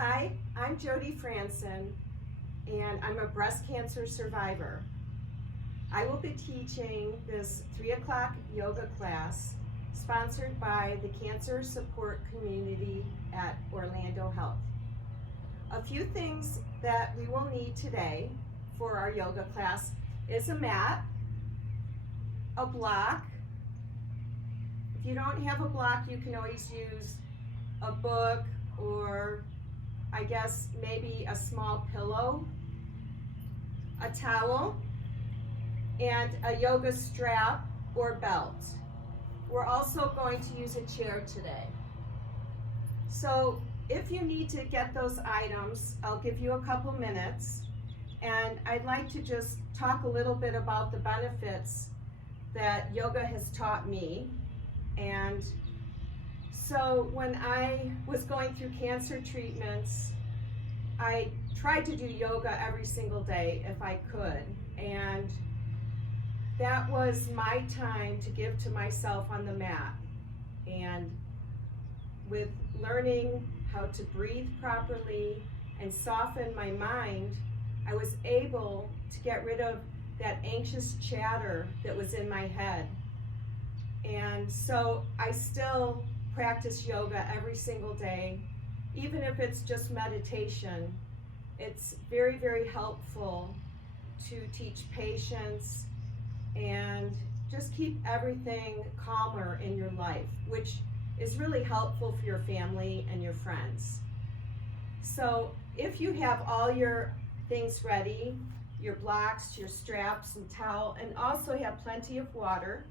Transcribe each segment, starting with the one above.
Hi, I'm Jody Franson, and I'm a breast cancer survivor. I will be teaching this 3 o'clock yoga class sponsored by the Cancer Support Community at Orlando Health. A few things that we will need today for our yoga class is a mat, a block. If you don't have a block, you can always use a book or I guess maybe a small pillow, a towel, and a yoga strap or belt. We're also going to use a chair today. So if you need to get those items, I'll give you a couple minutes, and I'd like to just talk a little bit about the benefits that yoga has taught me. And so when I was going through cancer treatments, I tried to do yoga every single day if I could. And that was my time to give to myself on the mat. And with learning how to breathe properly and soften my mind, I was able to get rid of that anxious chatter that was in my head. And so I still practice yoga every single day, even if it's just meditation. It's very, very helpful to teach patience and just keep everything calmer in your life, which is really helpful for your family and your friends. So if you have all your things ready, your blocks, your straps and towel, and also have plenty of water,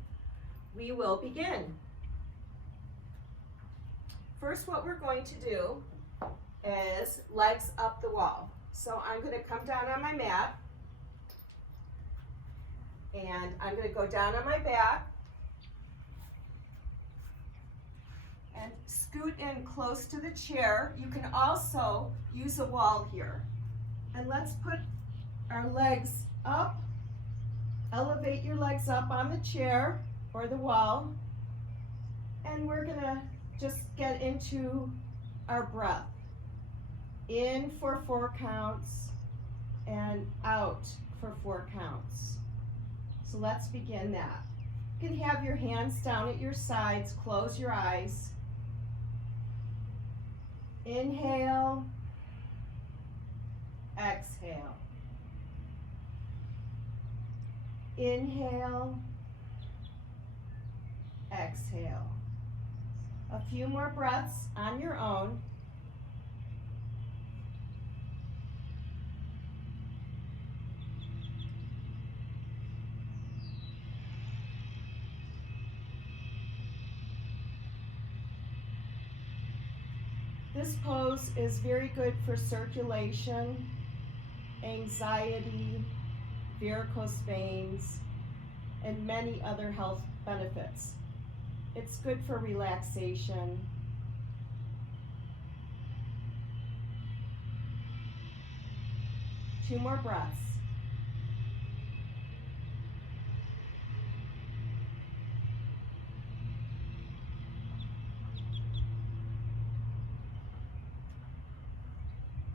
we will begin. First, what we're going to do is legs up the wall. So I'm going to come down on my mat, and I'm going to go down on my back and scoot in close to the chair. You can also use a wall here. And let's put our legs up. Elevate your legs up on the chair or the wall. And we're going to just get into our breath. In for 4 counts and out for 4 counts. So let's begin that. You can have your hands down at your sides, close your eyes. Inhale, exhale. Inhale, exhale. A few more breaths on your own. This pose is very good for circulation, anxiety, varicose veins, and many other health benefits. It's good for relaxation. Two more breaths.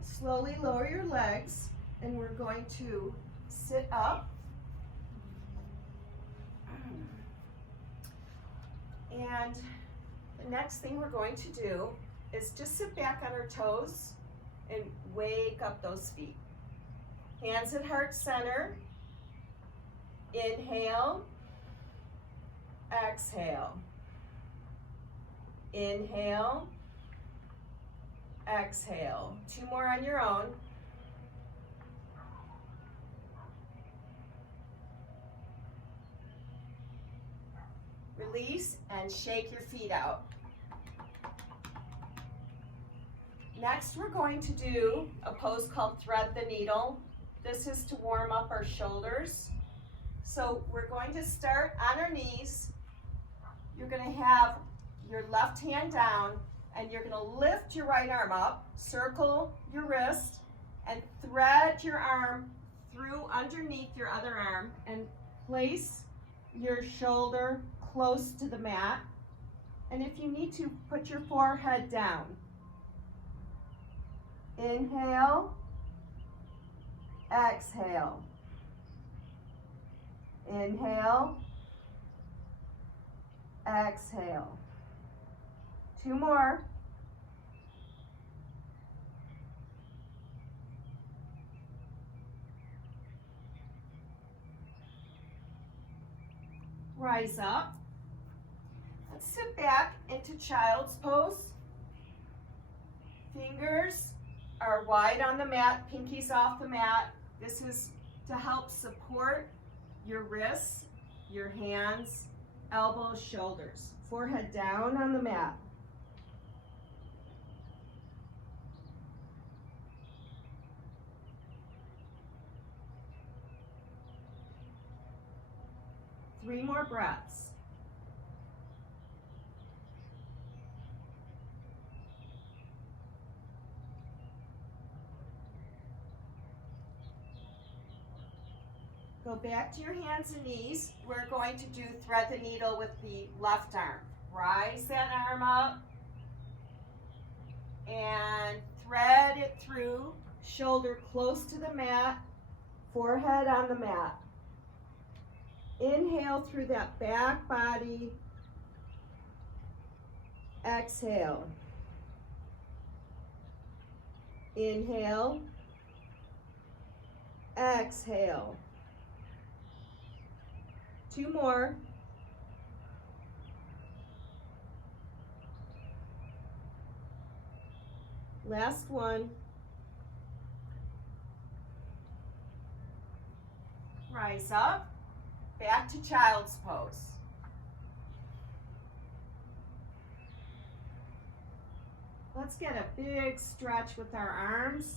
Slowly lower your legs, and we're going to sit up. And the next thing we're going to do is just sit back on our toes and wake up those feet. Hands at heart center. Inhale, exhale. Inhale, exhale. 2 more on your own. Release and shake your feet out. Next, we're going to do a pose called thread the needle. This is to warm up our shoulders. So we're going to start on our knees. You're going to have your left hand down, and you're going to lift your right arm up, circle your wrist, and thread your arm through underneath your other arm, and place your shoulder close to the mat. And if you need to, put your forehead down. Inhale, exhale. Inhale, exhale. 2 more. Rise up. Let's sit back into child's pose. Fingers are wide on the mat, pinkies off the mat. This is to help support your wrists, your hands, elbows, shoulders. Forehead down on the mat. Three more breaths. Go back to your hands and knees. We're going to do thread the needle with the left arm. Rise that arm up and thread it through, shoulder close to the mat, forehead on the mat. Inhale through that back body. Exhale. Inhale. Exhale. 2 more. Last one. Rise up. Back to child's pose. Let's get a big stretch with our arms.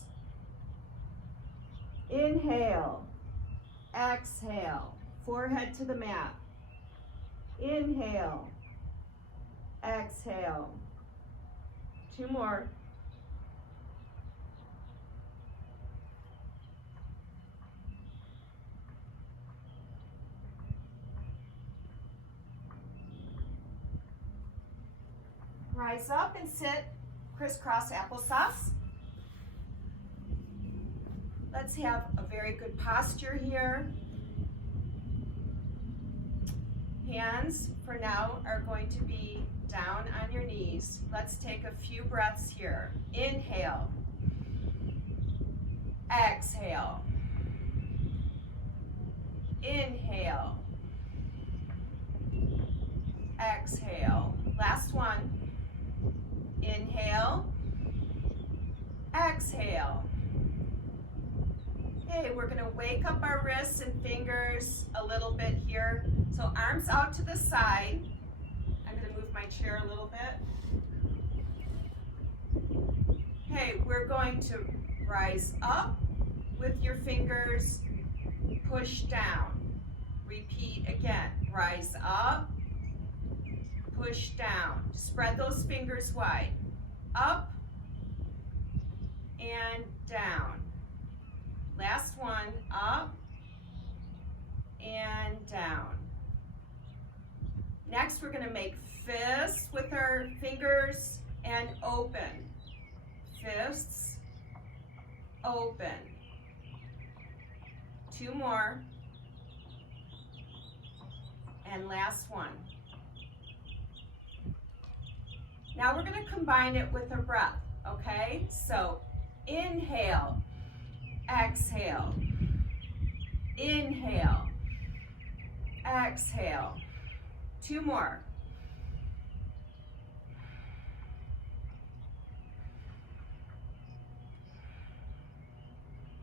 Inhale. Exhale. Forehead to the mat. Inhale. Exhale. 2 more. Rise up and sit crisscross applesauce. Let's have a very good posture here. Hands, for now, are going to be down on your knees. Let's take a few breaths here. Inhale. Exhale. Inhale. Exhale. Last one. Inhale. Exhale. Okay, we're going to wake up our wrists and fingers a little bit here. So arms out to the side. I'm going to move my chair a little bit. Okay, we're going to rise up with your fingers, push down. Repeat again. Rise up, push down. Spread those fingers wide. Up and down. Last one, up and down. Next, we're going to make fists with our fingers and open. Fists, open. 2 more. And last one. Now we're going to combine it with a breath, okay? So inhale, exhale, inhale, exhale. 2 more.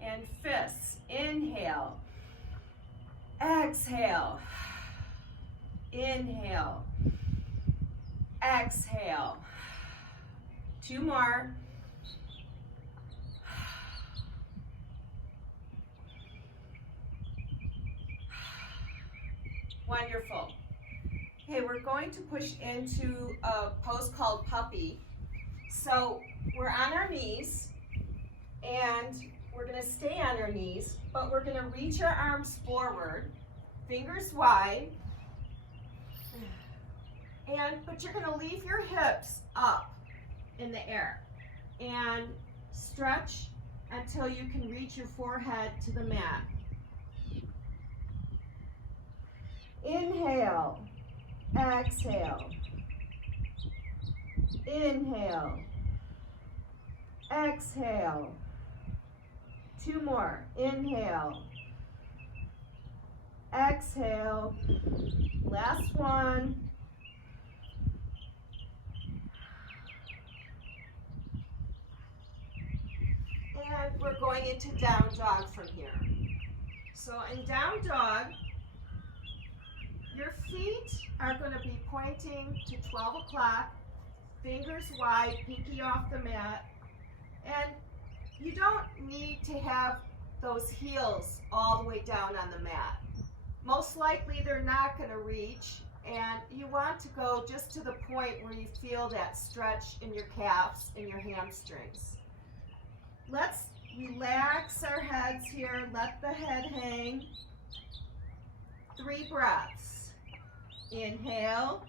And fists, inhale, exhale, inhale, exhale. 2 more. Wonderful. Okay, we're going to push into a pose called puppy. So we're on our knees, and we're going to stay on our knees, but we're going to reach our arms forward, fingers wide, but you're going to leave your hips up in the air. And Stretch until you can reach your forehead to the mat. Inhale, exhale. Inhale, exhale. 2 more. Inhale, exhale. Last one. And we're going into down dog from here. So in down dog, your feet are going to be pointing to 12 o'clock, fingers wide, pinky off the mat. And you don't need to have those heels all the way down on the mat. Most likely they're not going to reach, and you want to go just to the point where you feel that stretch in your calves and your hamstrings. Let's relax our heads here. Let the head hang. 3 breaths. Inhale,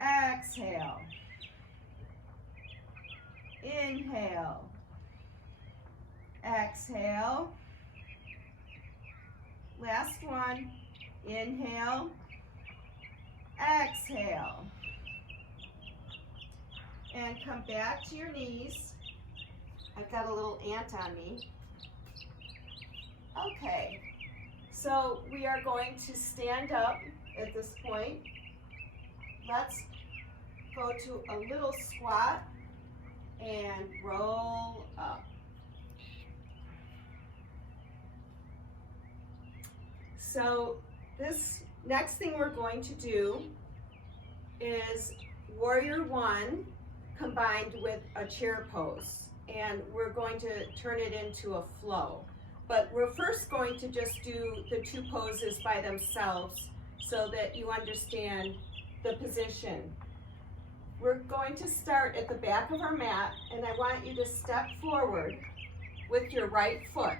exhale. Inhale, exhale. Last one. Inhale, exhale. And come back to your knees. I've got a little ant on me. Okay, so we are going to stand up at this point. Let's go to a little squat and roll up. So this next thing we're going to do is Warrior One combined with a chair pose. And we're going to turn it into a flow. But we're first going to just do the 2 poses by themselves so that you understand the position. We're going to start at the back of our mat, and I want you to step forward with your right foot.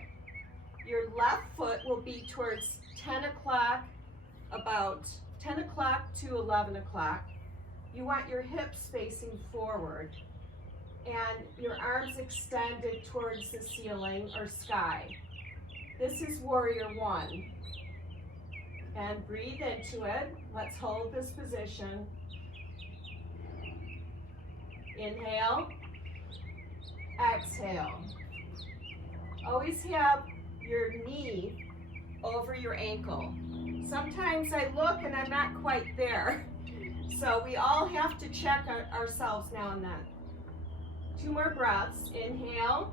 Your left foot will be towards 10 o'clock, about 10 o'clock to 11 o'clock. You want your hips facing forward and your arms extended towards the ceiling or sky. This is Warrior One. And breathe into it. Let's hold this position. Inhale, exhale. Always have your knee over your ankle. Sometimes I look and I'm not quite there. So we all have to check ourselves now and then. 2 more breaths. Inhale,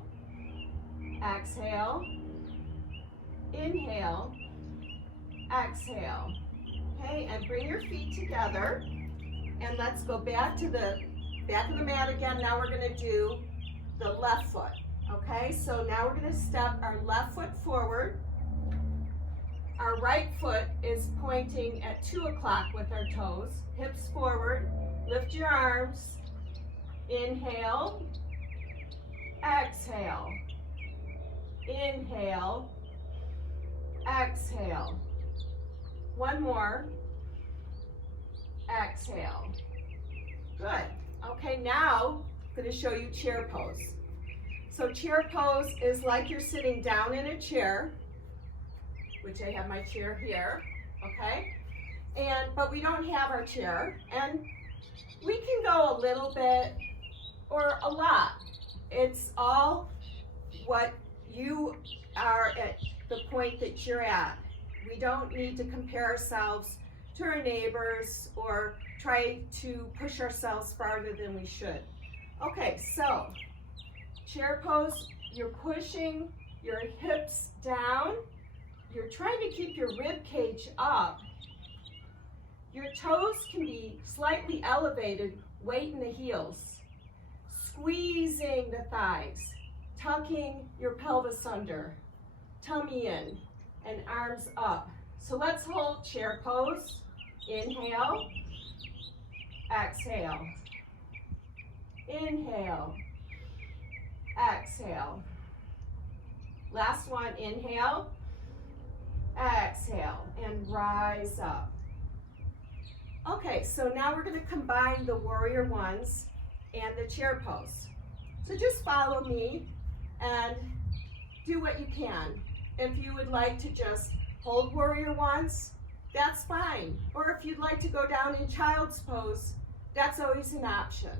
exhale, inhale, exhale. Okay, and bring your feet together. And let's go back to the back of the mat again. Now we're going to do the left foot. Okay, so now we're going to step our left foot forward. Our right foot is pointing at 2 o'clock with our toes. Hips forward. Lift your arms. Inhale, exhale, inhale, exhale. 1 more, exhale. Good. Okay, now I'm going to show you chair pose. So chair pose is like you're sitting down in a chair, which I have my chair here, okay? But we don't have our chair, and we can go a little bit or a lot. It's all what you are at the point that you're at. We don't need to compare ourselves to our neighbors or try to push ourselves farther than we should. Okay, so chair pose, you're pushing your hips down. You're trying to keep your rib cage up. Your toes can be slightly elevated, weight in the heels. Squeezing the thighs, tucking your pelvis under, tummy in, and arms up. So let's hold chair pose. Inhale, exhale. Inhale, exhale. Last one, inhale, exhale, and rise up. Okay, so now we're going to combine the Warrior Ones and the chair pose. So just follow me and do what you can. If you would like to just hold warrior once, that's fine. Or if you'd like to go down in child's pose, that's always an option.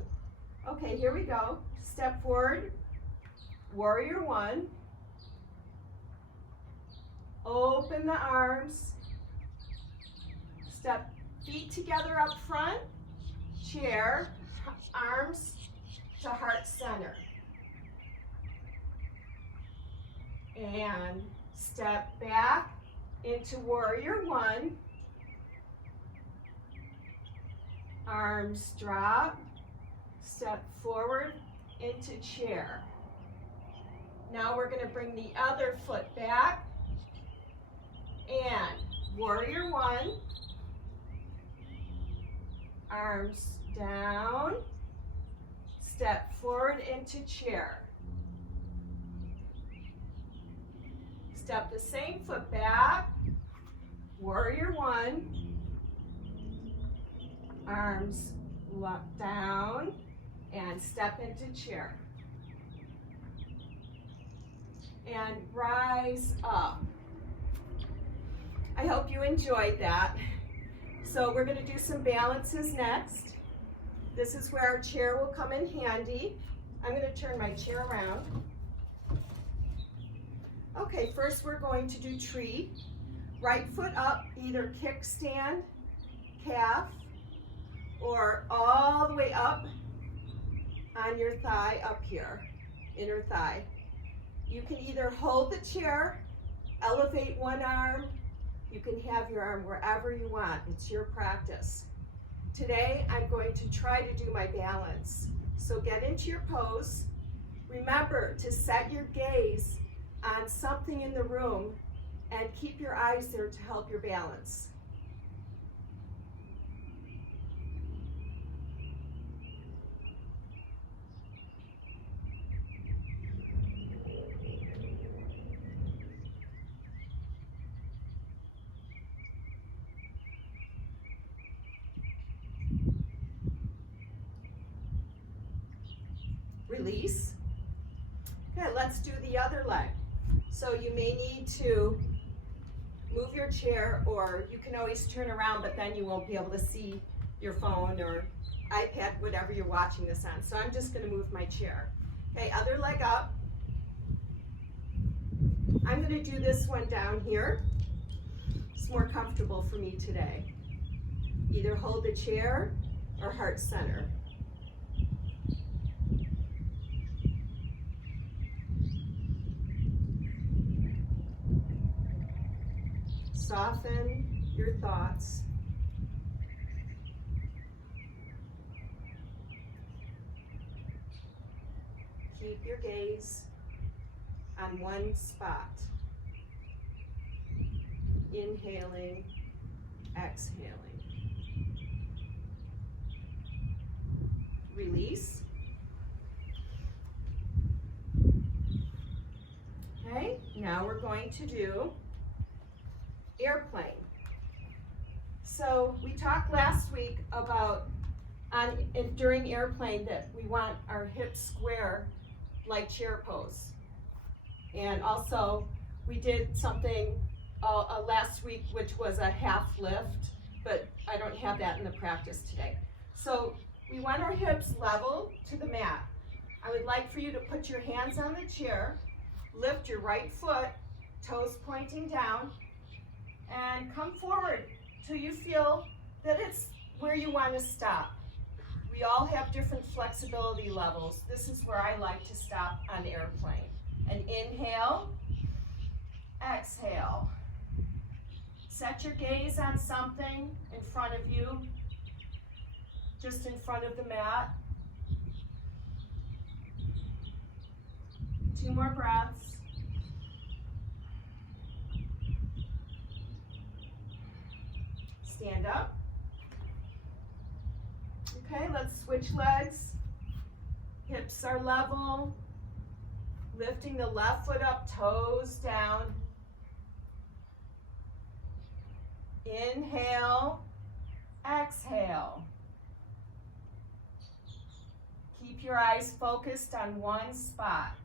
Okay, here we go. Step forward, warrior one. Open the arms. Step feet together up front, chair, arms to heart center. And step back into warrior one. Arms drop. Step forward into chair. Now we're going to bring the other foot back. And warrior one. Arms down. Step forward into chair. Step the same foot back. Warrior one. Arms down and step into chair. And rise up. I hope you enjoyed that. So we're going to do some balances next. This is where our chair will come in handy. I'm going to turn my chair around. Okay, first we're going to do tree. Right foot up, either kickstand, calf, or all the way up on your thigh up here, inner thigh. You can either hold the chair, elevate one arm. You can have your arm wherever you want. It's your practice. Today, I'm going to try to do my balance. So get into your pose. Remember to set your gaze on something in the room and keep your eyes there to help your balance. Release. Okay, let's do the other leg. So you may need to move your chair, or you can always turn around, but then you won't be able to see your phone or iPad, whatever you're watching this on. So I'm just going to move my chair. Okay, other leg up. I'm going to do this one down here. It's more comfortable for me today. Either hold the chair or heart center. Soften your thoughts. Keep your gaze on one spot. Inhaling, exhaling. Release. Okay, now we're going to do airplane. So we talked last week about during airplane that we want our hips square like chair pose. And also we did something last week which was a half lift, but I don't have that in the practice today. So we want our hips level to the mat. I would like for you to put your hands on the chair, lift your right foot, toes pointing down, and come forward till you feel that it's where you want to stop. We all have different flexibility levels. This is where I like to stop on airplane. And inhale, exhale. Set your gaze on something in front of you, just in front of the mat. 2 more breaths. Stand up. Okay, let's switch legs. Hips are level. Lifting the left foot up, toes down. Inhale, exhale. Keep your eyes focused on one spot.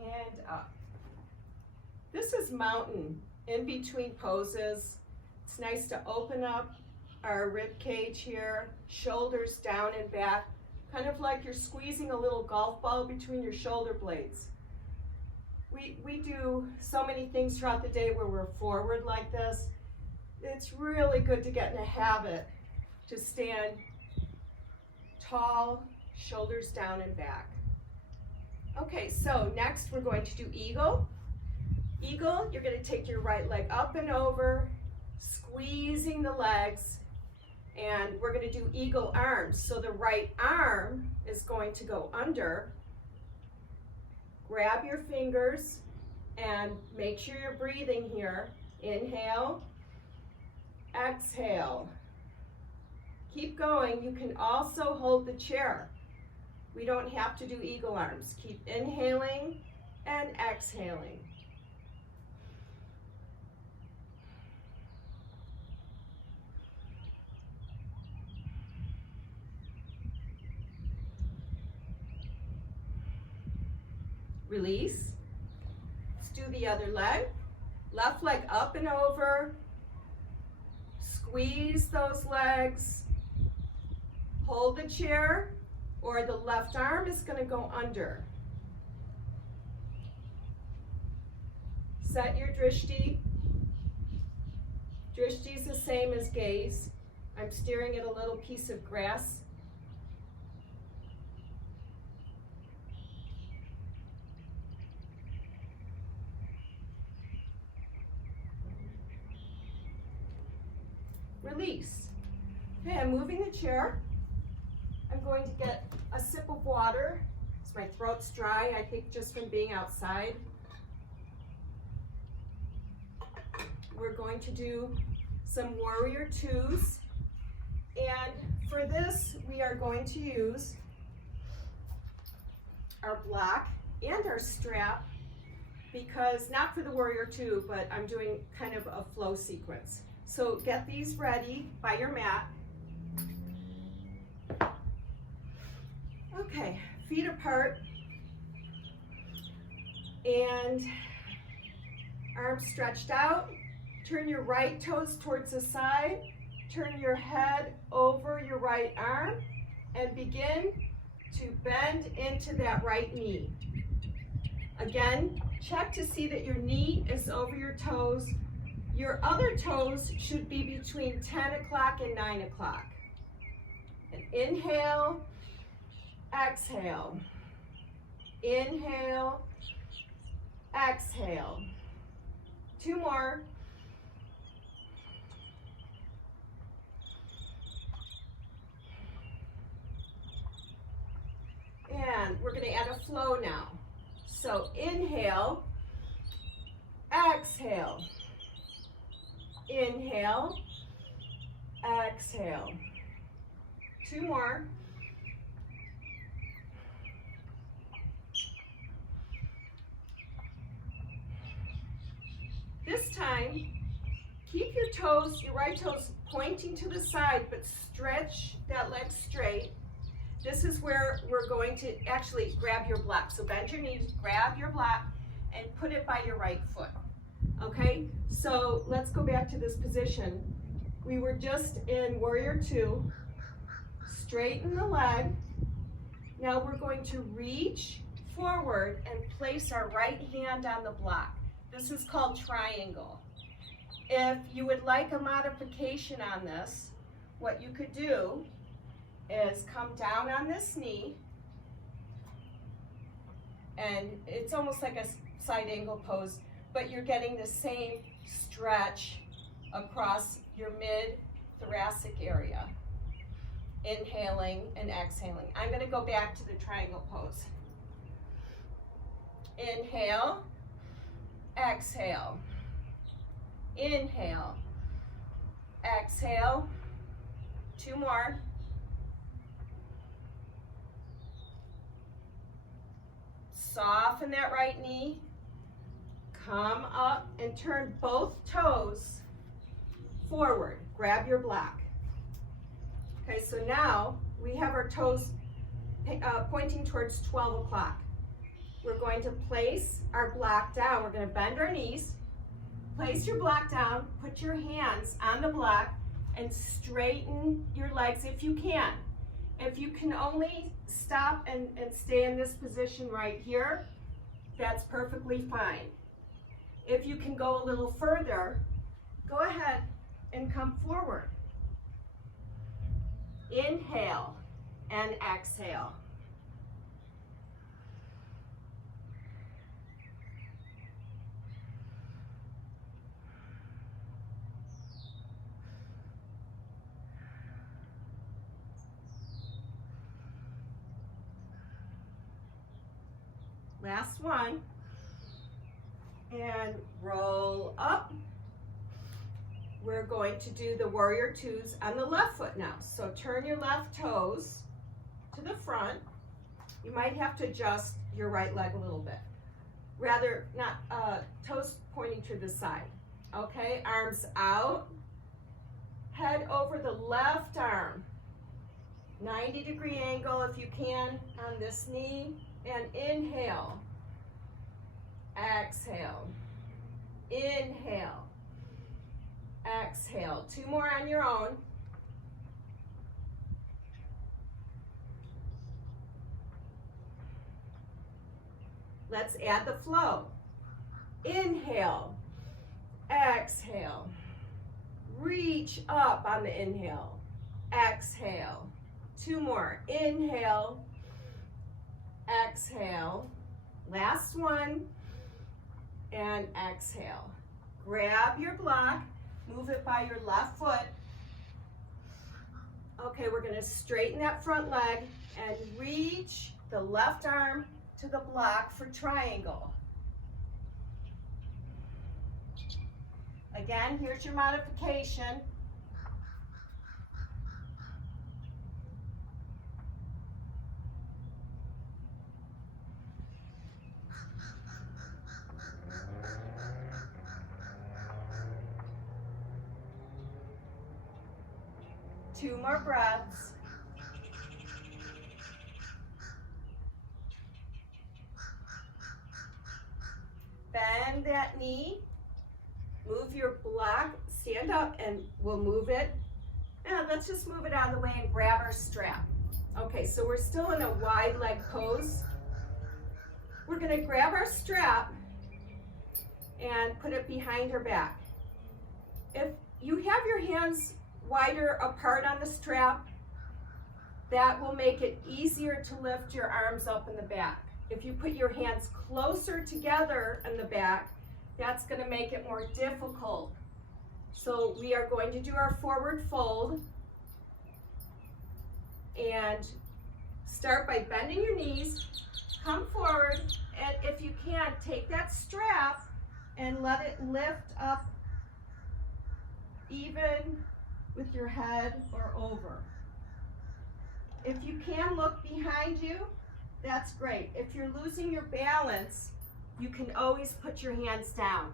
And up. This is mountain, in between poses. It's nice to open up our rib cage here, shoulders down and back, kind of like you're squeezing a little golf ball between your shoulder blades. We do so many things throughout the day where we're forward like this. It's really good to get in a habit to stand tall, shoulders down and back. Okay, so next we're going to do eagle. Eagle, you're going to take your right leg up and over, squeezing the legs, and we're going to do eagle arms. So the right arm is going to go under. Grab your fingers and make sure you're breathing here. Inhale, exhale. Keep going. You can also hold the chair. We don't have to do eagle arms. Keep inhaling and exhaling. Release. Let's do the other leg. Left leg up and over. Squeeze those legs. Hold the chair, or the left arm is going to go under. Set your drishti. Drishti is the same as gaze. I'm staring at a little piece of grass. Release. Okay, I'm moving the chair. I'm going to get a sip of water. My throat's dry, I think, just from being outside. We're going to do some warrior twos. And for this, we are going to use our block and our strap, because not for the warrior two, but I'm doing kind of a flow sequence. So get these ready by your mat. Okay, feet apart and arms stretched out. Turn your right toes towards the side. Turn your head over your right arm and begin to bend into that right knee. Again, check to see that your knee is over your toes. Your other toes should be between 10 o'clock and 9 o'clock. And inhale, exhale. Inhale, exhale. Two more. And we're going to add a flow now. So inhale, exhale. Inhale, exhale. Two more. This time, keep your toes, your right toes pointing to the side, but stretch that leg straight. This is where we're going to actually grab your block. So bend your knees, grab your block, and put it by your right foot. Okay, so let's go back to this position. We were just in warrior two. Straighten the leg. Now we're going to reach forward and place our right hand on the block. This is called triangle. If you would like a modification on this, what you could do is come down on this knee, and it's almost like a side angle pose, but you're getting the same stretch across your mid-thoracic area. Inhaling and exhaling. I'm going to go back to the triangle pose. Inhale, exhale. Inhale, exhale. Two more. Soften that right knee. Come up and turn both toes forward. Grab your block. Okay, so now we have our toes pointing towards 12 o'clock. We're going to place our block down. We're going to bend our knees. Place your block down. Put your hands on the block and straighten your legs if you can. If you can only stop and stay in this position right here, that's perfectly fine. If you can go a little further, go ahead and come forward. Inhale and exhale. Last one. And roll up. We're going to do the warrior twos on the left foot now. So turn your left toes to the front. You might have to adjust your right leg a little bit. Rather, not toes pointing to the side. Okay, arms out. Head over the left arm. 90-degree angle if you can on this knee. And inhale. Exhale. Inhale. Exhale. Two more on your own. Let's add the flow. Inhale. Exhale. Reach up on the inhale. Exhale. Two more. Inhale. Exhale. Last one. And exhale. Grab your block. Move it by your left foot. Okay, we're going to straighten that front leg and reach the left arm to the block for triangle. Again, here's your modification. Two more breaths. Bend that knee. Move your block. Stand up and we'll move it. Now let's just move it out of the way and grab our strap. Okay, so we're still in a wide leg pose. We're going to grab our strap and put it behind her back. If you have your hands wider apart on the strap, that will make it easier to lift your arms up in the back. If you put your hands closer together in the back, that's going to make it more difficult. So we are going to do our forward fold and start by bending your knees, come forward, and if you can, take that strap and let it lift up even with your head or over. If you can look behind you, that's great. If you're losing your balance, you can always put your hands down.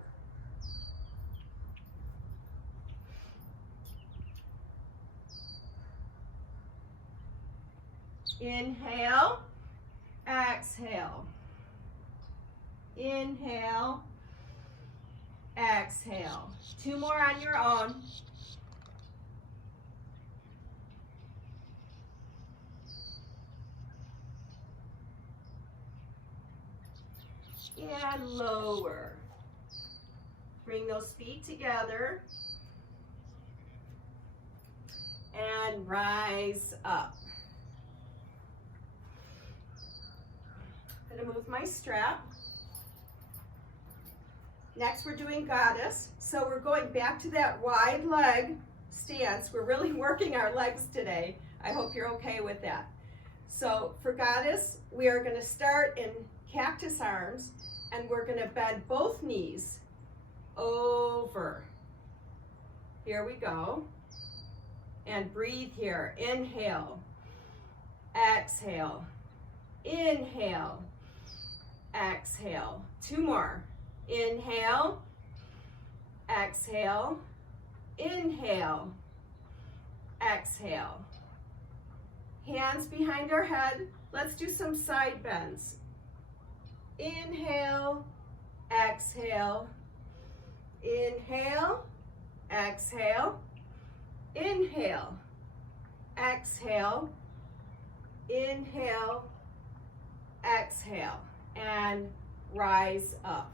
Inhale, exhale. Inhale, exhale. Two more on your own. And lower. Bring those feet together. And rise up. I'm going to move my strap. Next we're doing goddess. So we're going back to that wide leg stance. We're really working our legs today. I hope you're okay with that. So for goddess, we are going to start in cactus arms, and we're going to bend both knees over. Here we go. And breathe here. Inhale. Exhale. Inhale. Exhale. Two more. Inhale, exhale, inhale, exhale. Hands behind our head. Let's do some side bends. Inhale, exhale, inhale, exhale, inhale, exhale, inhale, exhale, and rise up.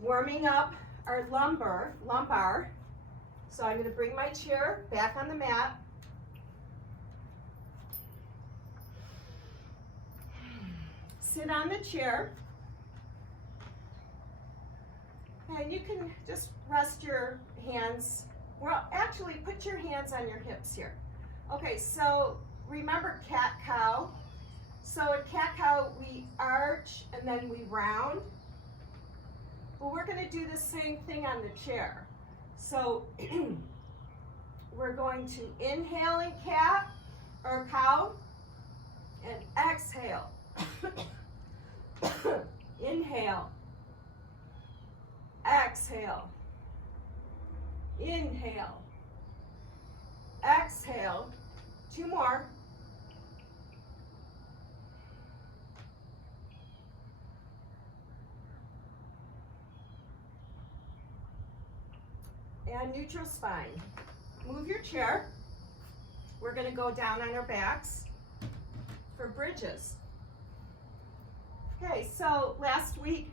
Warming up our lumbar. So I'm going to bring my chair back on the mat. Sit on the chair. And you can just rest your hands. Well, actually, put your hands on your hips here. Okay, so remember cat-cow. So in cat-cow, we arch and then we round. Well, we're going to do the same thing on the chair. So we're going to inhale in cat or cow and exhale. Inhale. Exhale. Inhale. Exhale. 2 more. And neutral spine. Move your chair. We're going to go down on our backs for bridges. Okay, so last week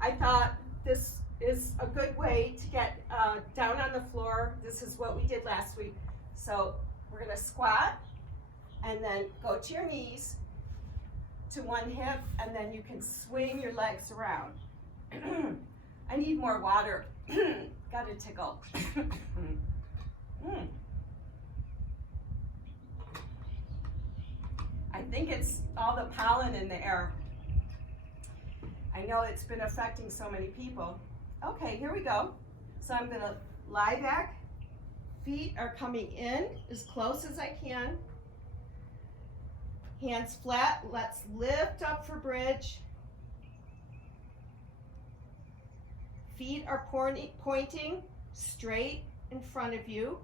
I thought this is a good way to get down on the floor. This is what we did last week. So we're going to squat and then go to your knees to one hip, and then you can swing your legs around. I need more water. Got a tickle. I think it's all the pollen in the air. I know it's been affecting so many people. Okay, here we go. So I'm going to lie back. Feet are coming in as close as I can. Hands flat. Let's lift up for bridge. Feet are pointing straight in front of you.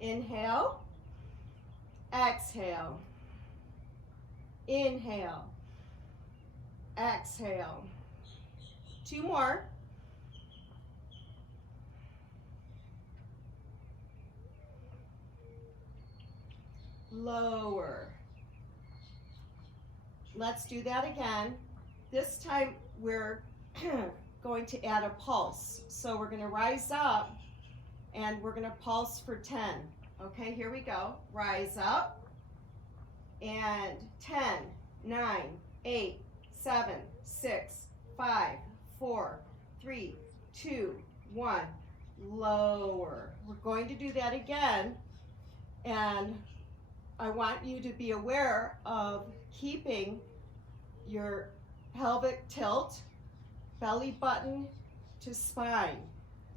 Inhale. Exhale. Inhale. Exhale. 2 more. Lower. Let's do that again. This time we're going to add a pulse. So we're going to rise up and we're going to pulse for 10. Okay, here we go. Rise up and 10, 9, 8, 7, 6, 5, 4, 3, 2, 1. Lower. We're going to do that again, and I want you to be aware of keeping your pelvic tilt, belly button to spine.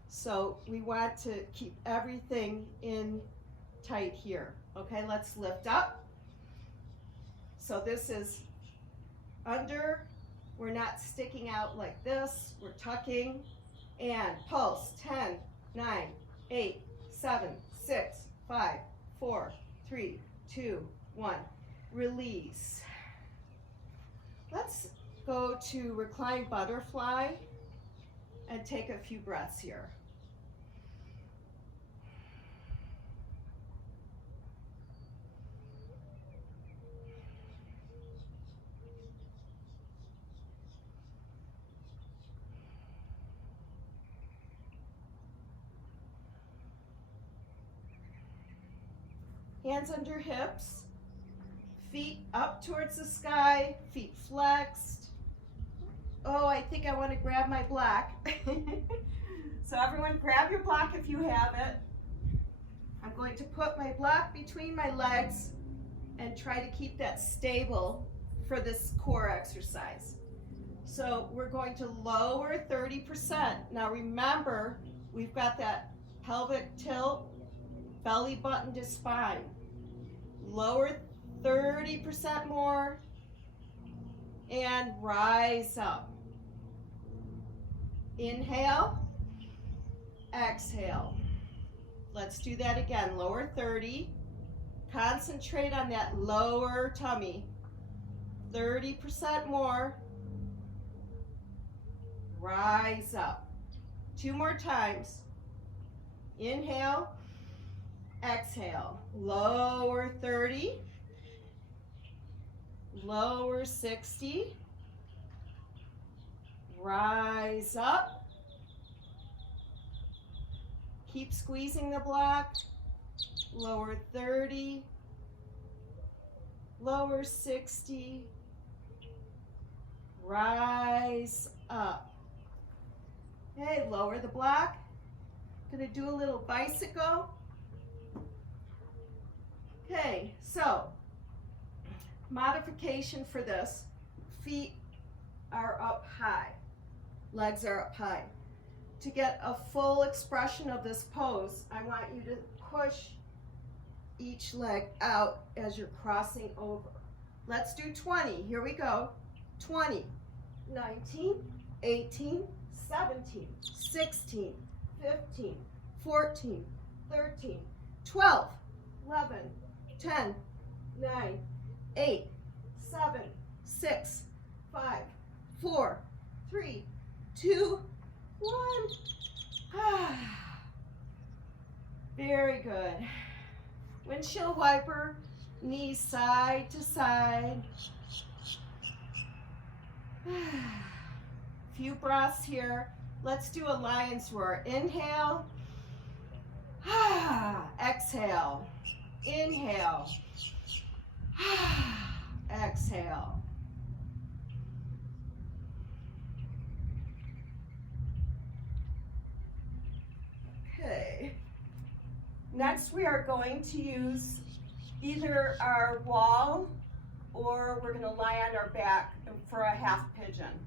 So we want to keep everything in tight here. Okay, let's lift up. So this is under. We're not sticking out like this. We're tucking. And pulse. 10, 9, 8, 7, 6, 5, 4, 3, 2, 1. Release. Let's go to recline butterfly and take a few breaths here. Hands under hips, feet up towards the sky, feet flexed. Oh, I think I want to grab my block. So everyone grab your block if you have it. I'm going to put my block between my legs and try to keep that stable for this core exercise. So we're going to lower 30%. Now remember, we've got that pelvic tilt, belly button to spine. Lower 30% more and rise up. Inhale, exhale. Let's do that again. Lower 30. Concentrate on that lower tummy. 30% more. Rise up. 2 more times. Inhale, exhale. Lower 30. Lower 60. Rise up. Keep squeezing the block. Lower 30. Lower 60. Rise up. Okay, lower the block. Gonna do a little bicycle. Okay, so modification for this. Feet are up high. Legs are up high. To get a full expression of this pose, I want you to push each leg out as you're crossing over. Let's do 20. Here we go. 20, 19, 18, 17, 16, 15, 14, 13, 12, 11, 10, 9, 8, 7, 6, 5, 4, 3, 2, 1. Very good. Windshield wiper, knees side to side. Few breaths here. Let's do a lion's roar. Inhale. Exhale. Inhale. Exhale. Okay. Next, we are going to use either our wall or we're going to lie on our back for a half pigeon.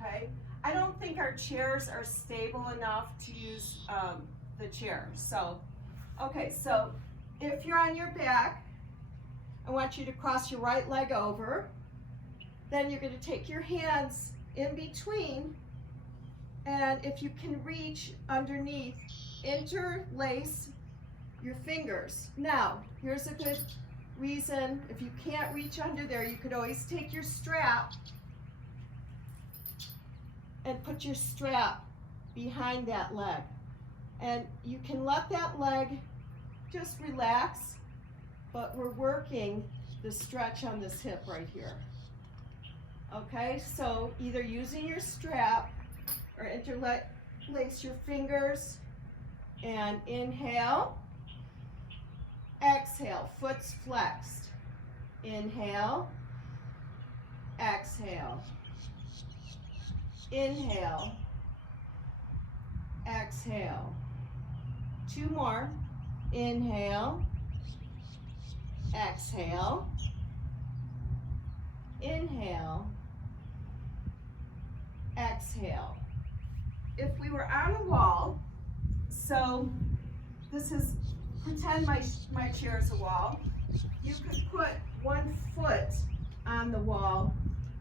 Okay. I don't think our chairs are stable enough to use the chair. So, okay, so if you're on your back, I want you to cross your right leg over. Then you're going to take your hands in between, and if you can reach underneath, interlace your fingers. Now, here's a good reason. If you can't reach under there, you could always take your strap and put your strap behind that leg. And you can let that leg just relax, but we're working the stretch on this hip right here. Okay, so either using your strap or interlace your fingers and inhale, exhale, foot's flexed. Inhale, exhale. Inhale, exhale. 2 more. Inhale, exhale. Inhale, exhale. If we were on a wall, so this is, pretend my chair is a wall. You could put 1 foot on the wall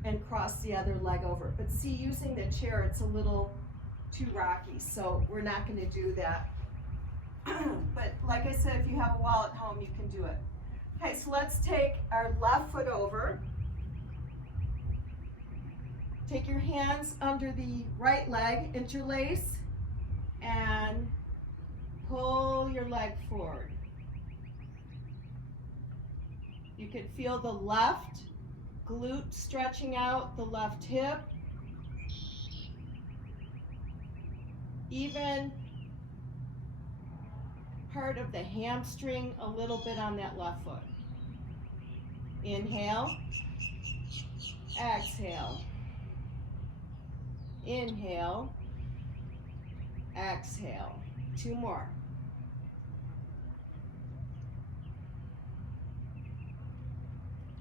and cross the other leg over. But see, using the chair, it's a little too rocky, so we're not going to do that. But like I said, if you have a wall at home, you can do it. Okay, so let's take our left foot over. Take your hands under the right leg, interlace, and pull your leg forward. You can feel the left glute stretching out, the left hip. Even part of the hamstring a little bit on that left foot. Inhale, exhale. Inhale, exhale. 2 more.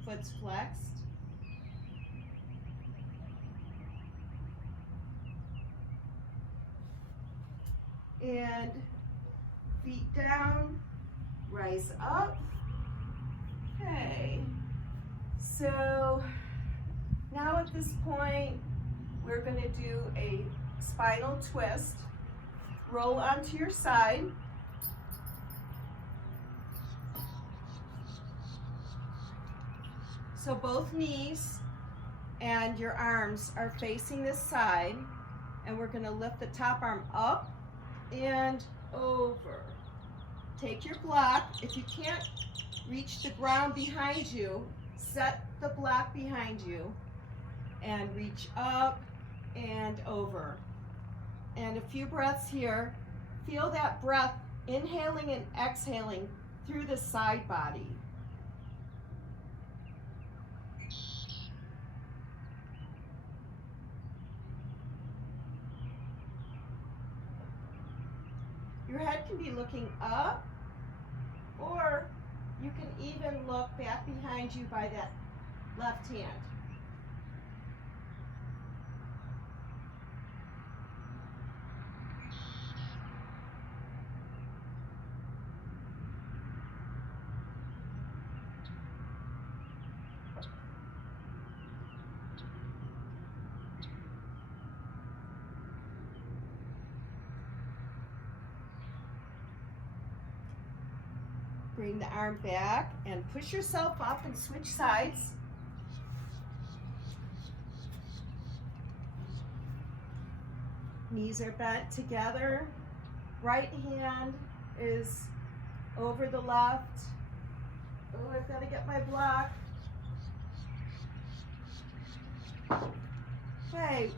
Foot's flexed. And feet down, rise up. Okay, so now at this point, we're going to do a spinal twist. Roll onto your side. So both knees and your arms are facing this side, and we're going to lift the top arm up and over. Take your block. If you can't reach the ground behind you, set the block behind you and reach up and over. And a few breaths here. Feel that breath inhaling and exhaling through the side body. Your head can be looking up, or you can even look back behind you by that left hand. Bring the arm back and push yourself up and switch sides. Knees are bent together. Right hand is over the left. Oh, I've got to get my block. Okay,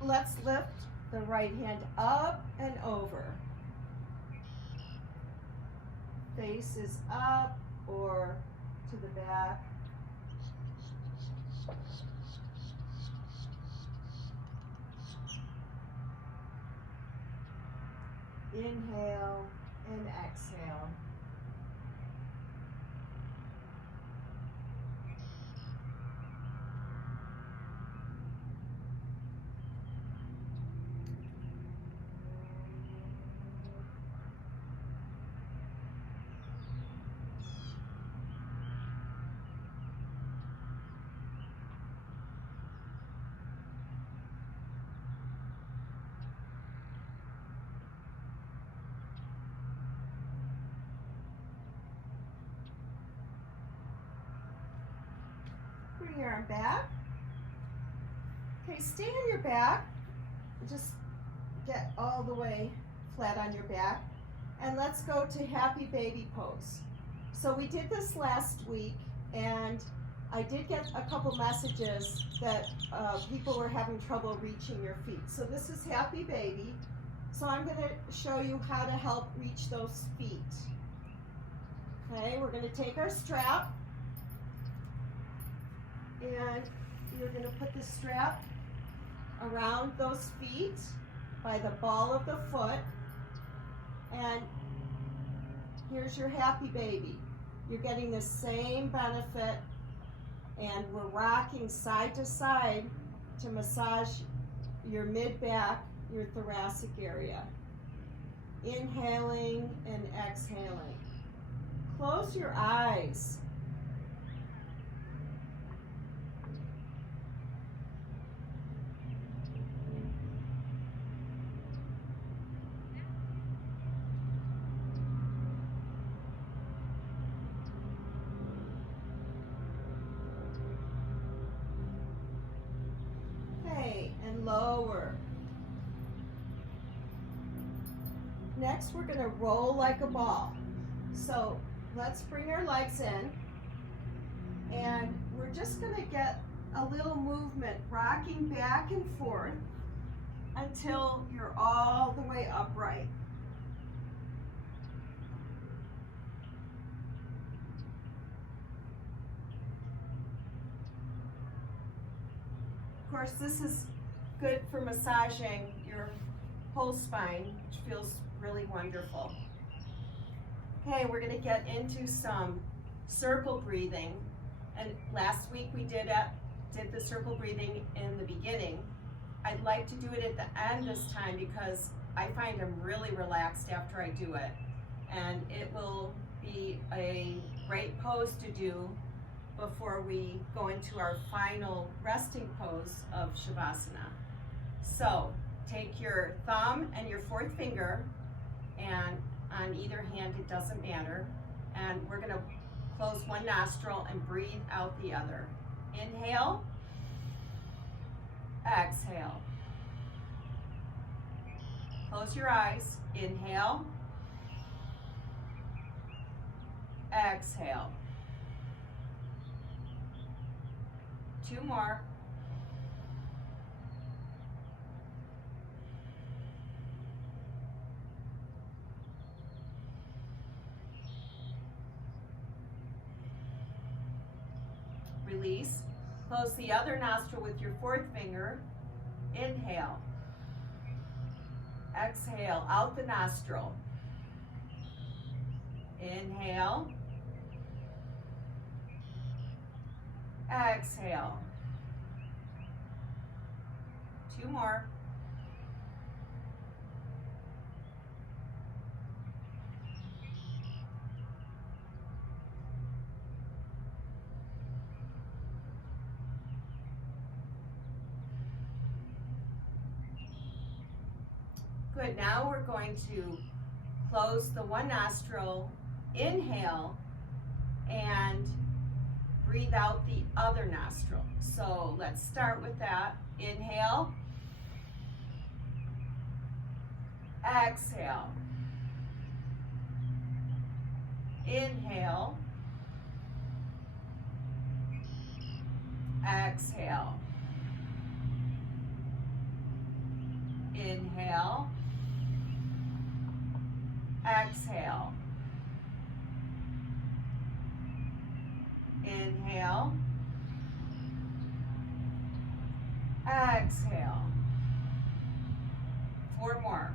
let's lift the right hand up and over. Face is up or to the back. Inhale and exhale. Bring your arm back. Okay, stay on your back. Just get all the way flat on your back. And let's go to happy baby pose. So we did this last week, and I did get a couple messages that people were having trouble reaching your feet. So this is happy baby. So I'm going to show you how to help reach those feet. Okay, we're going to take our strap, and you're going to put the strap around those feet by the ball of the foot, and here's your happy baby. You're getting the same benefit, and we're rocking side to side to massage your mid-back, your thoracic area. Inhaling and exhaling. Close your eyes. And lower. Next, we're going to roll like a ball. So let's bring our legs in, and we're just going to get a little movement, rocking back and forth until you're all the way upright. Of course, this is good for massaging your whole spine, which feels really wonderful. Okay, we're going to get into some circle breathing. And last week we did the circle breathing in the beginning. I'd like to do it at the end this time because I find I'm really relaxed after I do it. And it will be a great pose to do before we go into our final resting pose of Shavasana. So take your thumb and your fourth finger, and on either hand, it doesn't matter, and we're gonna close one nostril and breathe out the other. Inhale, exhale. Close your eyes, inhale, exhale. 2 more. Release. Close the other nostril with your fourth finger. Inhale. Exhale out the nostril. Inhale. Exhale. 2 more. Good, now we're going to close the one nostril, inhale, and breathe out the other nostril. So let's start with that. Inhale, exhale, inhale, exhale, inhale, exhale, inhale, exhale. 4 more.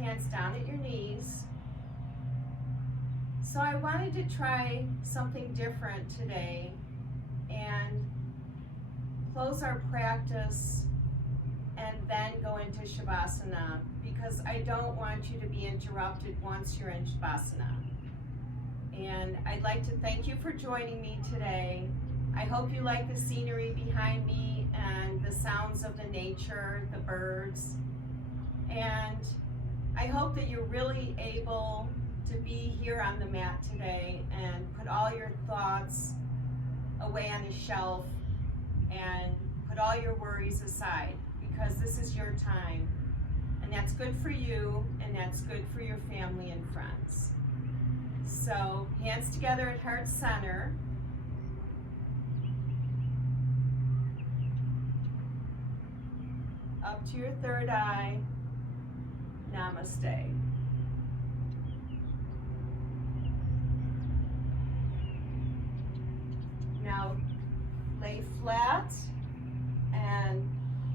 Hands down at your knees. So I wanted to try something different today and close our practice and then go into Shavasana, because I don't want you to be interrupted once you're in Shavasana. And I'd like to thank you for joining me today. I hope you like the scenery behind me and the sounds of the nature, the birds. And I hope that you're really able to be here on the mat today and put all your thoughts away on a shelf and put all your worries aside, because this is your time. And that's good for you, and that's good for your family and friends. So, hands together at heart center. Up to your third eye. Namaste. Now lay flat and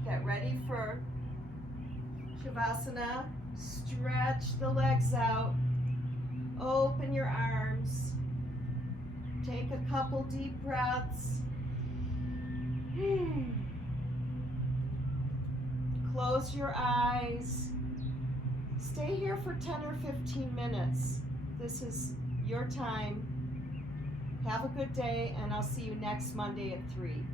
get ready for Shavasana. Stretch the legs out. Open your arms. Take a couple deep breaths. Close your eyes. Stay here for 10 or 15 minutes. This is your time. Have a good day, and I'll see you next Monday at 3.